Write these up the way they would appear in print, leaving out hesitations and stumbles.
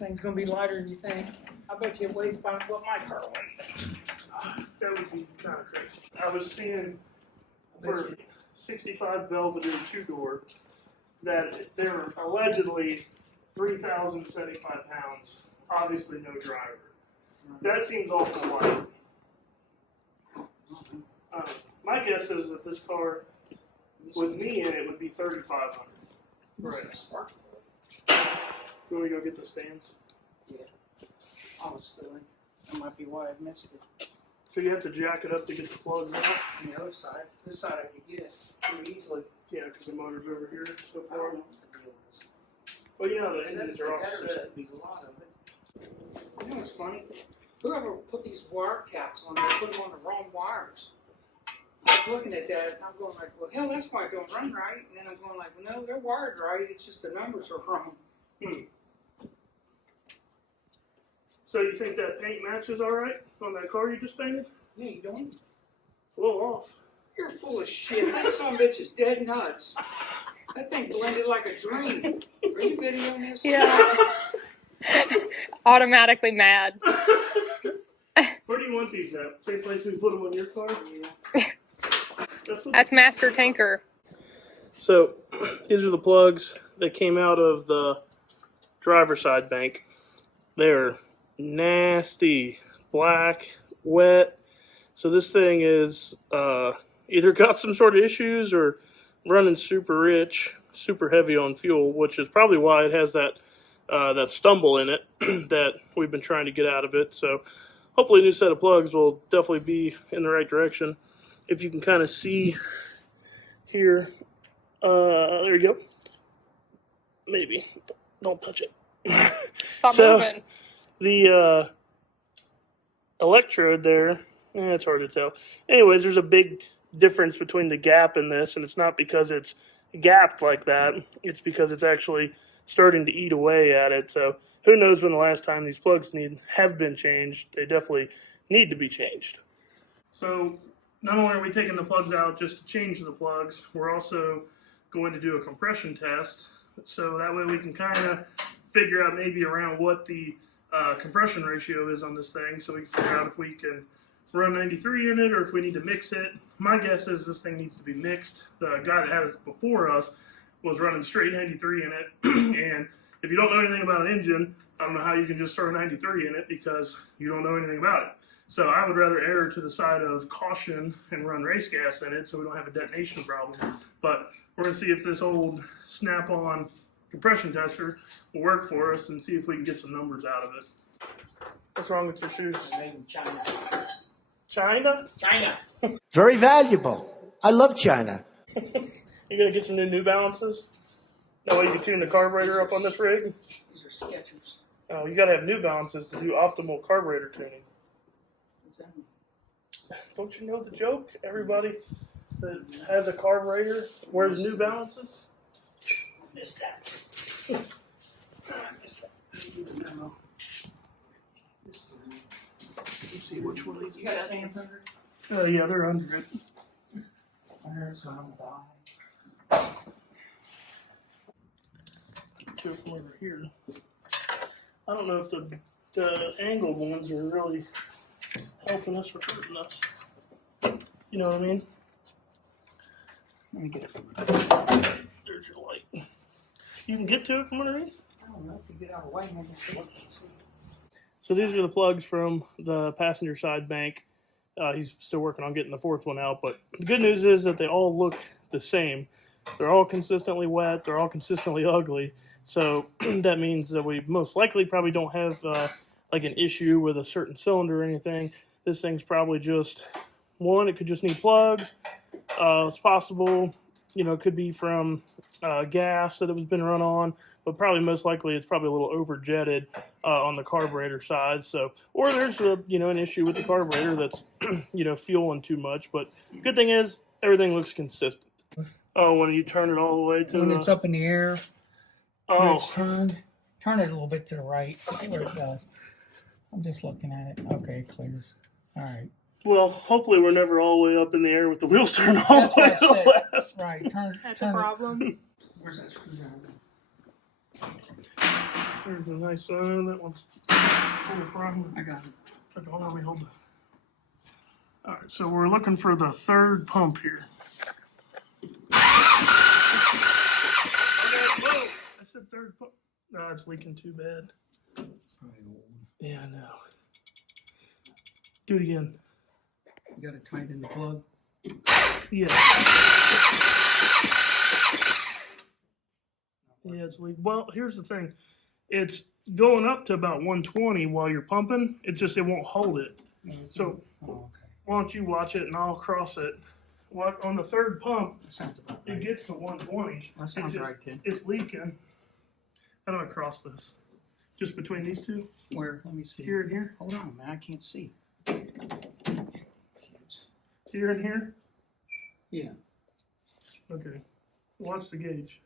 thing's going to be lighter than you think. I bet you it weighs about what my car weighs. That would be kind of crazy. I was seeing for 65 Belvedere 2-door that they're allegedly 3,075 pounds. Obviously, no driver. That seems awful light. My guess is that this car, with me in it, would be 3,500. Right. You want to go get the stands? Yeah. Honestly, that might be why I missed it. So you have to jack it up to get the plugs out? On the other side. This side I could get it pretty easily. Yeah, because the motor's over here so I far. don't know what the deal is. Well, you know, the engines are all There's set. be a lot of it. You know what's funny? Whoever put these wire caps on, they put them on the wrong wires. I was looking at that and I'm going like, well, hell, that's why it don't run right. And then I'm going like, well, no, they're wired right. It's just the numbers are wrong. So you think that paint matches all right on that car you just painted? Yeah, you don't? It's a little off. You're full of shit. That son of a bitch is dead nuts. That thing blended like a dream. Are you videoing this? Yeah. Automatically mad. Where do you want these at? Same place we put them on your car? Yeah. That's Master Tinker. So, these are the plugs that came out of the driver's side bank. They're nasty, black, wet. So this thing is either got some sort of issues or running super rich, super heavy on fuel, which is probably why it has that that stumble in it that we've been trying to get out of it. So hopefully a new set of plugs will definitely be in the right direction. If you can kind of see here, there you go. Maybe. Don't touch it. Stop moving. The electrode there, it's hard to tell. Anyways, there's a big difference between the gap in this, and it's not because it's gapped like that. It's because it's actually starting to eat away at it. So who knows when the last time these plugs have been changed. They definitely need to be changed. So not only are we taking the plugs out just to change the plugs, we're also going to do a compression test. So that way we can kind of figure out maybe around what the compression ratio is on this thing, so we can figure out if we can run 93 in it or if we need to mix it. My guess is this thing needs to be mixed. The guy that had it before us was running straight 93 in it, and if you don't know anything about an engine, I don't know how you can just throw 93 in it because you don't know anything about it. So I would rather err to the side of caution and run race gas in it so we don't have a detonation problem. But we're going to see if this old snap-on compression tester will work for us and see if we can get some numbers out of it. What's wrong with your shoes? Made in China. China? China. Very valuable. I love China. You gonna get some new Balances? That way you can tune the carburetor up on this rig? These are Skechers. Oh, you gotta have New Balances to do optimal carburetor tuning. What's that mean? Don't you know the joke? Everybody that has a carburetor wears New Balances? I missed that. I missed that. I need to know. You see which one of these? You got stands under? Yeah, they're under it. There's on the bottom. Two from over here. I don't know if the angled ones are really helping us or hurting us. You know what I mean? Let me get it from There's your light. You can get to it from underneath? I don't know if you get out of the way, maybe. So these are the plugs from the passenger side bank. He's still working on getting the fourth one out, but the good news is that they all look the same. They're all consistently wet. They're all consistently ugly. So that means that we most likely probably don't have like an issue with a certain cylinder or anything. This thing's probably just one. It could just need plugs. It's possible, you know, it could be from gas that it was been run on, but probably most likely it's probably a little over jetted on the carburetor side. So, or there's a, you know, an issue with the carburetor that's you know, fueling too much. But good thing is everything looks consistent. Oh, when you turn it all the way to When it's up in the air, when oh, it's turned, turn it a little bit to the right. See what it does. I'm just looking at it. Okay, it clears. All right. well, hopefully we're never all the way up in the air with the wheels turned all That's the way what I to the said. left. Right. Turn. That's turn a it. problem. Where's that screwdriver? There's a nice that one's full of primer. I got it. Okay, hold on, let me hold it. All right, so we're looking for the third pump here. Okay, whoa! I said third pump. No, it's leaking too bad. It's probably old. Yeah, I know. Do it again. You got it tight in the plug? Yeah. Yeah, it's leaking. Well, here's the thing. It's going up to about 120 while you're pumping. It won't hold it. So why don't you watch it and I'll cross it. What on the third pump? That sounds about right. It gets to 120. That sounds right, kid. It's leaking. How do I cross this? Just between these two? Where? Let me see. Here and here? Hold on, man. I can't see. Here and here? Yeah. Okay. Watch the gauge.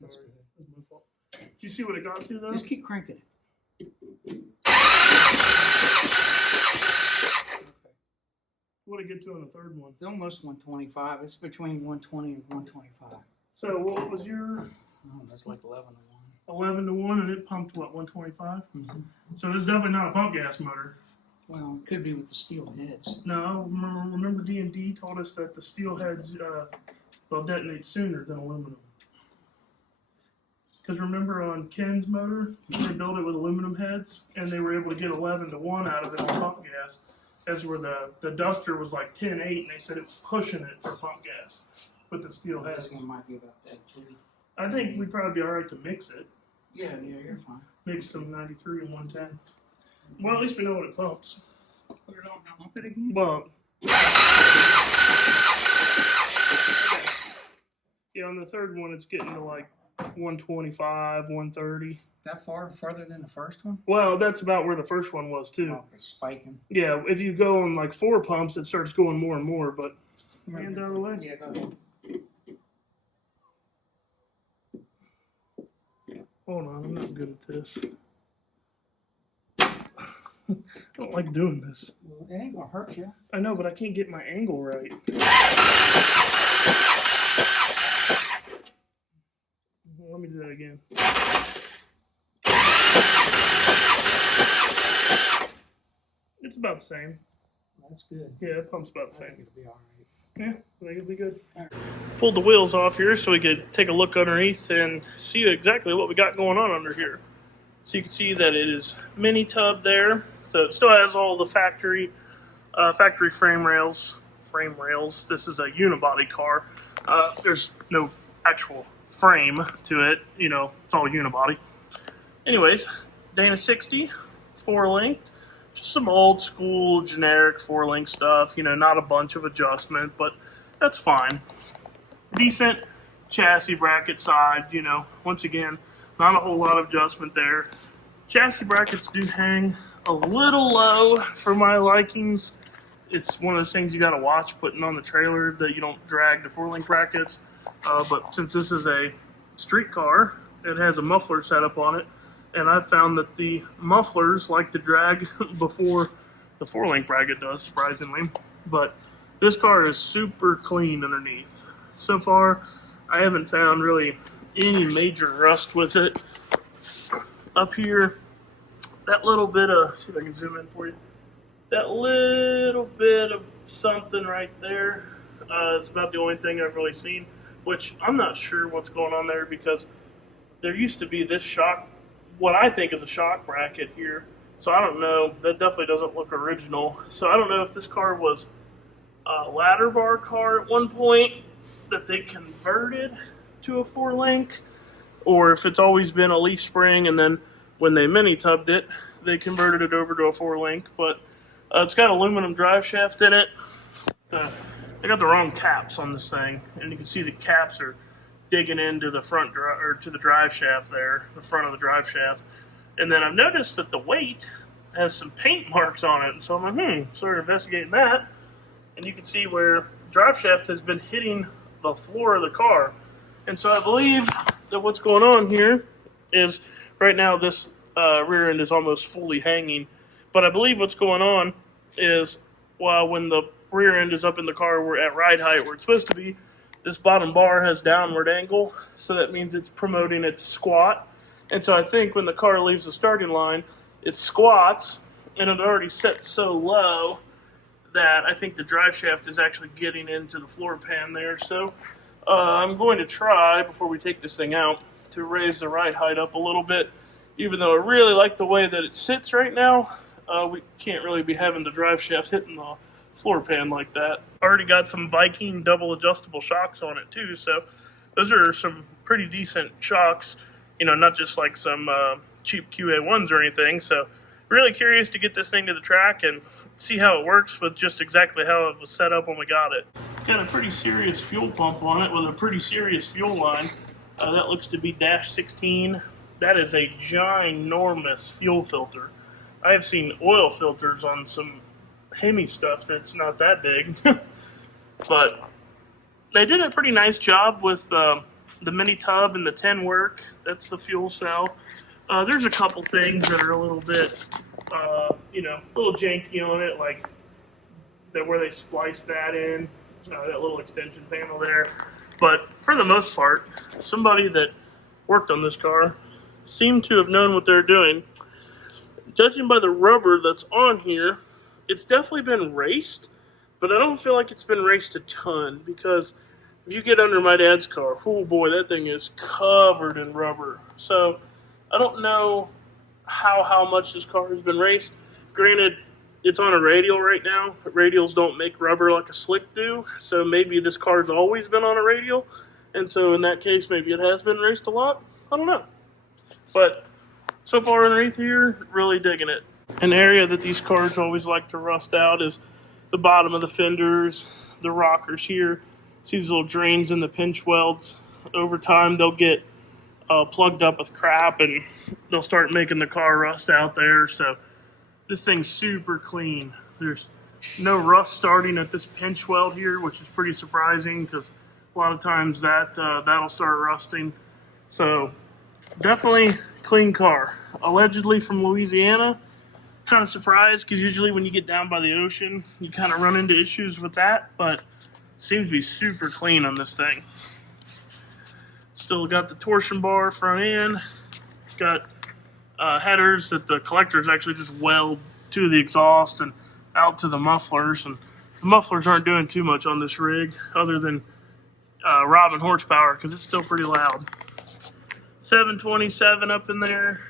That's Sorry, good. that's my fault. Do you see what it got to though? Just keep cranking it. What did it get to on the third one? It's almost 125. It's between 120 and 125. So what was your Oh, that's like 11 to 11 to 1 and it pumped what, 125? 1. Mm-hmm. So this is definitely not a pump gas motor. Well, it could be with the steel heads. No, remember D&D told us that the steel heads will detonate sooner than aluminum. Because remember on Ken's motor, they built it with aluminum heads, and they were able to get 11 to 1 out of it on pump gas. As where the Duster was like 10-8, and they said it was pushing it for pump gas with the steel heads. This one might be about that too. I think we'd probably be all right to mix it. Yeah, you're fine. Mix some 93 and 110. Well, at least we know what it pumps. Put it on, pump it again. Well, yeah, on the third one, it's getting to like 125, 130. That further than the first one? Well, that's about where the first one was too. Oh, it's spiking. Yeah, if you go on like 4 pumps, it starts going more and more. But hands out of the way. Yeah, go ahead. Hold on, I'm not good at this. I don't like doing this. Well, it ain't gonna hurt you. I know, but I can't get my angle right. Let me do that again. It's about the same. That's good. Yeah, it pumps about the I same. think it'll be all right. Yeah, I think it'll be good. Pulled the wheels off here so we could take a look underneath and see exactly what we got going on under here. So you can see that it is mini tub there. So it still has all the factory frame rails. This is a unibody car. There's no actual frame to it. You know, it's all unibody. Anyways, Dana 60, 4-linked. Just some old school generic 4-link stuff, you know, not a bunch of adjustment, but that's fine. Decent chassis bracket side, you know, once again, not a whole lot of adjustment there. Chassis brackets do hang a little low for my likings. It's one of those things you got to watch putting on the trailer that you don't drag the 4-link brackets. But since this is a street car, it has a muffler setup on it. And I've found that the mufflers like to drag before the 4-link bracket does, surprisingly. But this car is super clean underneath. So far, I haven't found really any major rust with it. Up here, that little bit of, see if I can zoom in for you. That little bit of something right there is about the only thing I've really seen. Which I'm not sure what's going on there because there used to be this shock, what I think is a shock bracket here. So I don't know. That definitely doesn't look original. So I don't know if this car was a ladder bar car at one point that they converted to a 4-link, or if it's always been a leaf spring and then when they mini tubbed it, they converted it over to a 4-link. But it's got aluminum drive shaft in it. They got the wrong caps on this thing, and you can see the caps are digging into the front or to the drive shaft there, the front of the drive shaft. And then I've noticed that the weight has some paint marks on it, and so I'm like, started investigating that, and you can see where the drive shaft has been hitting the floor of the car. And so I believe that what's going on here is right now this rear end is almost fully hanging, but I believe what's going on is when the rear end is up in the car, we're at ride height where it's supposed to be, this bottom bar has downward angle, so that means it's promoting it to squat. And so I think when the car leaves the starting line, it squats, and it already sets so low that I think the drive shaft is actually getting into the floor pan there. So I'm going to try, before we take this thing out, to raise the ride height up a little bit. Even though I really like the way that it sits right now, we can't really be having the drive shaft hitting the floor pan like that. Already got some Viking double adjustable shocks on it too, so those are some pretty decent shocks, you know, not just like some cheap QA1s or anything. So really curious to get this thing to the track and see how it works with just exactly how it was set up when we got it. Got a pretty serious fuel pump on it with a pretty serious fuel line. That looks to be dash 16. That is a ginormous fuel filter. I have seen oil filters on some Hemi stuff that's not that big. But they did a pretty nice job with the mini tub and the 10 work. That's the fuel cell. There's a couple things that are a little bit, you know, a little janky on it, like where they splice that in, that little extension panel there. But for the most part, somebody that worked on this car seemed to have known what they're doing. Judging by the rubber that's on here, it's definitely been raced, but I don't feel like it's been raced a ton, because if you get under my dad's car, oh boy, that thing is covered in rubber. So I don't know how much this car has been raced. Granted, it's on a radial right now. Radials don't make rubber like a slick do, so maybe this car's always been on a radial, and so in that case, maybe it has been raced a lot. I don't know. But so far underneath here, really digging it. An area that these cars always like to rust out is the bottom of the fenders, the rockers here. See these little drains in the pinch welds? Over time, they'll get plugged up with crap, and they'll start making the car rust out there. So this thing's super clean. There's no rust starting at this pinch weld here, which is pretty surprising, because a lot of times that'll start rusting. So definitely clean car. Allegedly from Louisiana. Kind of surprised, because usually when you get down by the ocean, you kind of run into issues with that, but seems to be super clean on this thing. Still got the torsion bar front end. It's got headers that the collectors actually just weld to the exhaust and out to the mufflers, and the mufflers aren't doing too much on this rig other than robbing horsepower, because it's still pretty loud. 727 up in there.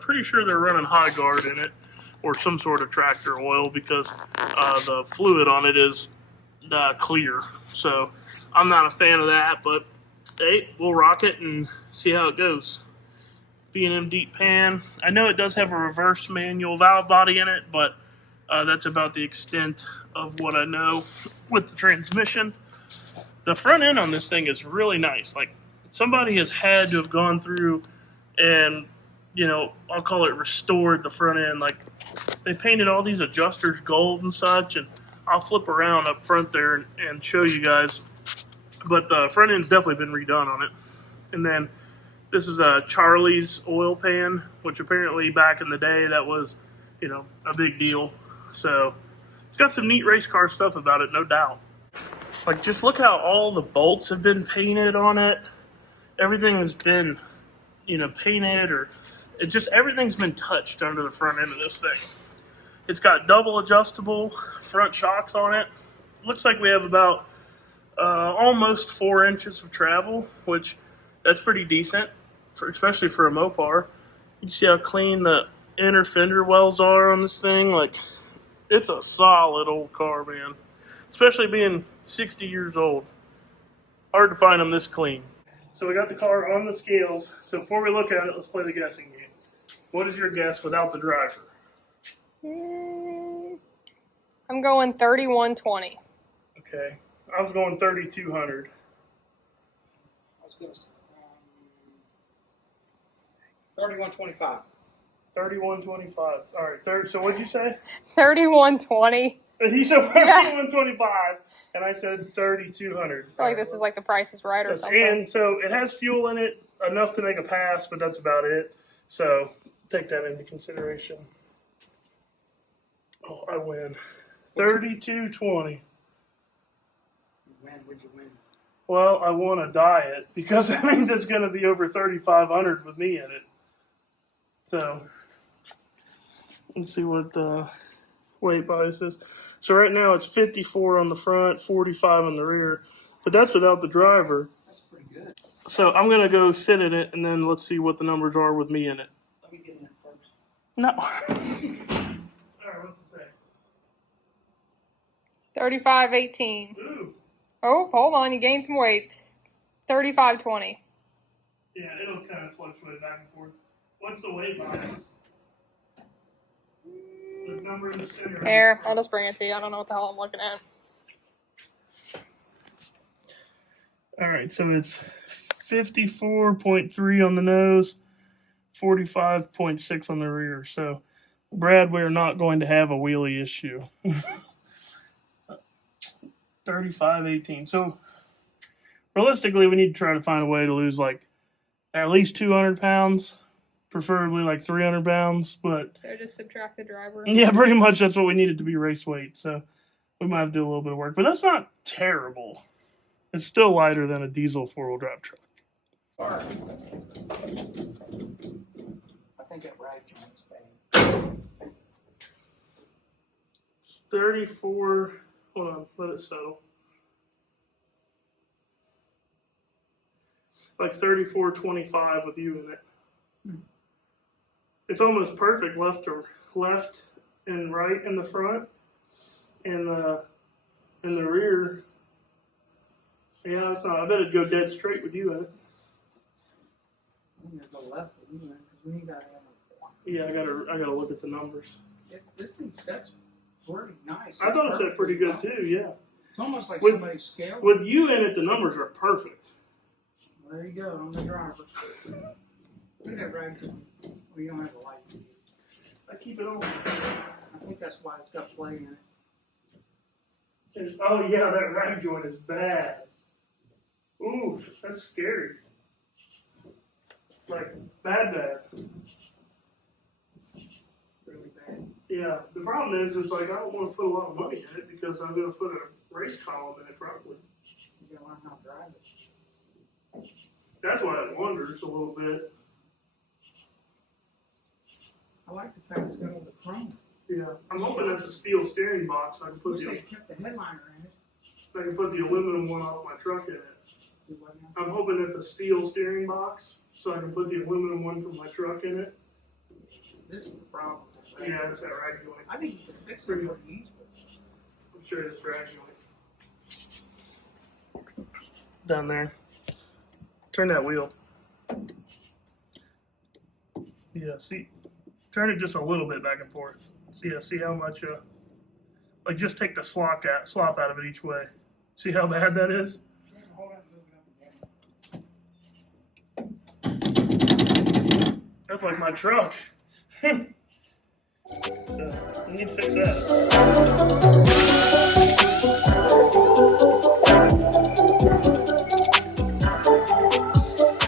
Pretty sure they're running high guard in it, or some sort of tractor oil, because the fluid on it is clear. So I'm not a fan of that, but hey, we'll rock it and see how it goes. B&M deep pan. I know it does have a reverse manual valve body in it, but that's about the extent of what I know with the transmission. The front end on this thing is really nice. Like, somebody has had to have gone through and, you know, I'll call it restored the front end. Like, they painted all these adjusters gold and such, and I'll flip around up front there and show you guys. But the front end's definitely been redone on it. And then this is a Charlie's oil pan, which apparently back in the day that was, you know, a big deal. So it's got some neat race car stuff about it, no doubt. Like, just look how all the bolts have been painted on it. Everything has been, you know, painted, or it just, everything's been touched under the front end of this thing. It's got double adjustable front shocks on it. Looks like we have about almost 4 inches of travel, which that's pretty decent, especially for a Mopar. You can see how clean the inner fender wells are on this thing. Like, it's a solid old car, man. Especially being 60 years old. Hard to find them this clean. So we got the car on the scales. So before we look at it, let's play the guessing game. What is your guess without the driver? I'm going 3120. Okay. I was going 3,200. I was going to 3125. 3125. All right. So what'd you say? 3120. He said 3125, and I said 3,200. I feel like this is like the Price is Right or something. And so it has fuel in it enough to make a pass, but that's about it. So take that into consideration. Oh, I win. 3220. Man, would you win? Well, I want to dye it because that means it's going to be over 3,500 with me in it. So let's see what the weight bias is. So right now it's 54 on the front, 45 on the rear, but that's without the driver. That's pretty good. So I'm going to go sit in it and then let's see what the numbers are with me in it. Let me get in it first. No. All right, what's it say? 35.18. Ooh. Oh, hold on, you gained some weight. 35.20. Yeah, it'll kind of fluctuate back and forth. What's the weight bias? The number in the center. Here, I'll just bring it to you. I don't know what the hell I'm looking at. All right, so it's 54.3 on the nose, 45.6 on the rear. So, Brad, we're not going to have a wheelie issue. 35.18. So, realistically, we need to try to find a way to lose like at least 200 pounds, preferably like 300 pounds. But So just subtract the driver. yeah, pretty much that's what we needed to be race weight. So, we might have to do a little bit of work, but that's not terrible. It's still lighter than a diesel four-wheel drive truck. Sorry. I think that rag joint's bad. 34. Hold on, let it settle. Like 34.25 with you in it. It's almost perfect left and right in the front, and in the rear. Yeah, it's not. I bet it'd go dead straight with you in it. I'm gonna go left with you, man, because we ain't got to. Yeah, I gotta look at the numbers. This thing sets pretty nice. I thought it set pretty good too. Yeah. It's almost like With- somebody's scale. With you in it, the numbers are perfect. There you go. I'm the driver. Look at that rag joint. Well, you don't have a light. I keep it on. I think that's why it's got play in it. Oh yeah, that rag joint is bad. Ooh, that's scary. Like bad. Really bad. Yeah. The problem is, it's like I don't want to put a lot of money in it because I'm going to put a race column in it probably. You gotta learn how to drive it. That's why it wanders a little bit. I like the fact it's got all the chrome. Yeah. I'm hoping that's a steel steering box. I can put Wish the they kept the headliner in it. aluminum one off my truck in it. Do what now? I'm hoping it's a steel steering box so I can put the aluminum one from my truck in it. This is the problem. Yeah, it's that rag joint. I think you can fix it pretty easily. I'm sure it's rag joint. Down there. Turn that wheel. Yeah, see. Turn it just a little bit back and forth. See how much, like just take the slop out of it each way. See how bad that is? Hold on, move it up again. That's like my truck. So, we need to fix that.